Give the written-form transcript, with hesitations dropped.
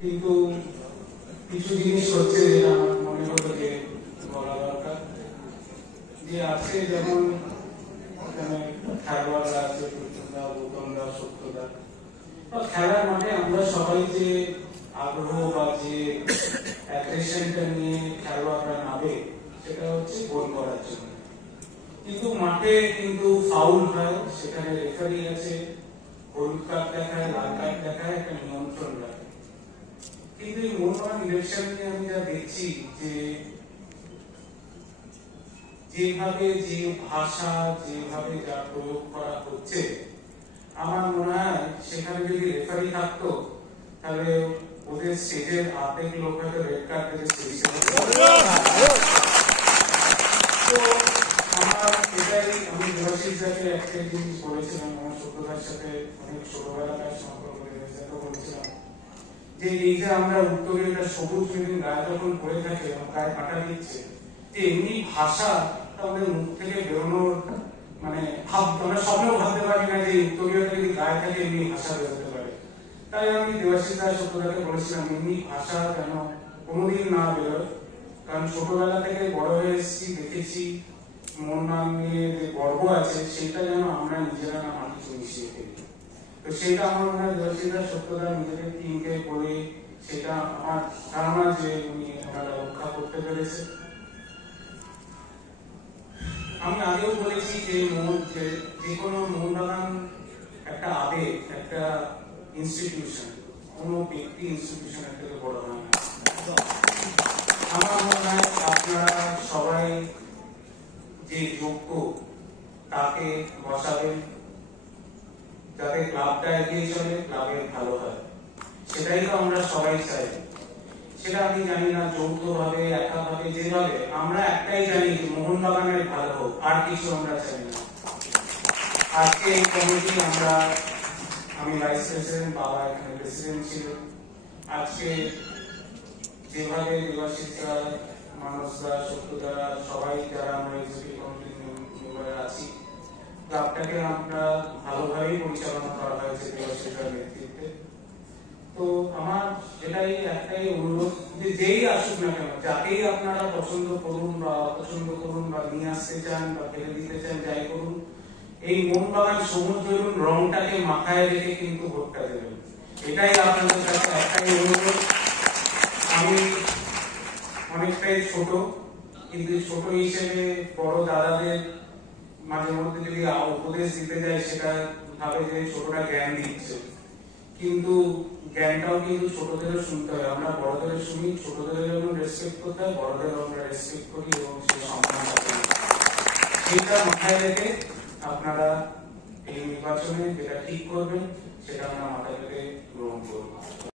কিন্তু কিছু জিনিস হচ্ছে যেটা আমার মনে হলো যে বলা দরকার। যে আছে যেমন এখানে খেলোয়াড়রা আছে, প্রীতমদা, গৌতমদা, সত্যদা, খেলার মাঠে আমরা সবাই যে আগ্রহ বা যে অ্যাগ্রেশনটা নিয়ে খেলোয়াড়রা নামে সেটা হচ্ছে গোল করার জন্য। কিন্তু মাঠে কিন্তু ফাউল হয়, সেখানে রেফারি আছে, হলুদ কার্ড দেখায়, লাল কার্ড দেখায়, একটা নিয়ন্ত্রণ রাখে। কিন্তু এই মোহনবাগান ইলেকশন নিয়ে আমি যা দেখছি যে যেভাবে যে ভাষা যেভাবে যা প্রয়োগ করা হচ্ছে, আমার মনে হয় সেখানে যদি রেফারি থাকতো তাহলে ওদের স্টেজের আর্ধেক লোক হয়তো রেড কার্ড থেকে স্টেজ। তো আমার এটাই, আমি দেবাশিসদাকে একটা জিনিস বলেছিলাম, আমার সত্যদার সাথে অনেক ছোটবেলাকার সম্পর্ক রয়েছে, তো বলছিলাম যে এই যে আমরা উত্তরে একটা সবুজ মিলিং গায়ে যখন পড়ে থাকে, গায়ে কাটা দিচ্ছে, যে এমনি ভাষা আমাদের মুখ থেকে বেরোনোর মানে আমরা স্বপ্নেও ভাবতে পারি না যে উত্তরীয়তা যদি গায়ে থাকে এমনি ভাষা বেরোতে পারে। তাই আমি দেবাশিস সত্যদাকে বলেছিলাম এমনি ভাষা যেন কোনোদিন না বেরোয়, কারণ ছোটবেলা থেকে বড় হয়ে এসেছি, দেখেছি মোহনবাগান নিয়ে যে গর্ব আছে সেটা যেন আমরা নিজেরা না মাটিতে মিশিয়ে ফেলি। তো সেটা আমার মনে হয় দেবাশিস সত্যদা নিজেদের টিমকে বলে সেটা আমার ধারণা যে উনি ওনারা রক্ষা করতে পেরেছে। আমি আগেও বলেছি যে যে কোনো মোহনবাগান একটা আবেগ, একটা ইনস্টিটিউশন, কোনো ব্যক্তি ইনস্টিটিউশনের থেকে বড় হয় না। আমার মনে হয় আপনারা সবাই যে যোগ্য তাকে বসাবেন যাতে ক্লাবটা এগিয়ে চলে, ক্লাবের ভালো হয়, সেটাই তো আমরা সবাই চাই। সেটা আমি জানি না যৌথভাবে একাভাবে যেভাবে, আমরা একটাই জানি যে মোহনবাগানের ভালো হোক, আর কিছু আমরা চাই না। আজকে এই কমিটি আমি ভাইস প্রেসিডেন্ট, বাবা এখানে প্রেসিডেন্ট ছিল। আজকে যেভাবে দেবাশিসরা, মানসদা, সত্যদা, সবাই যারা আমরা এক্সিকিউটিভ কমিটির মেম্বার আছি, ক্লাবটাকে আমরা ভালোভাবেই পরিচালনা করা হয়েছে দেবাশিসরার নেতৃত্বে। তো আমার এটাই একটাই অনুরোধ যে যেই আসুক না কেন, যাকেই আপনারা পছন্দ করুন বা অপছন্দ করুন বা নিয়ে আসতে চান বা ফেলে দিতে চান, যাই করুন, এই মোহনবাগান সবুজ হলুদ রংটাকে মাথায় রেখে কিন্তু ভোটটা দেবেন। এটাই আপনাদের কাছে একটাই অনুরোধ। আমি অনেকটাই ছোট, কিন্তু ছোট হিসেবে বড় দাদাদের মাঝে মধ্যে যদি উপদেশ দিতে যায় সেটা ভাবে যে ছোটরা জ্ঞান দিচ্ছে, কিন্তু জ্ঞানটাও কিন্তু ছোটদেরও শুনতে হয়। আমরা বড়দের শুনি, ছোটদের যেমন রেসপেক্ট করতে হয়, বড়দেরও আমরা রেসপেক্ট করি এবং সেই সম্মানটা করি। সেইটা মাথায় রেখে আপনারা এই নির্বাচনে যেটা ঠিক করবেন সেটা আমরা মাথায় রেখে গ্রহণ করব।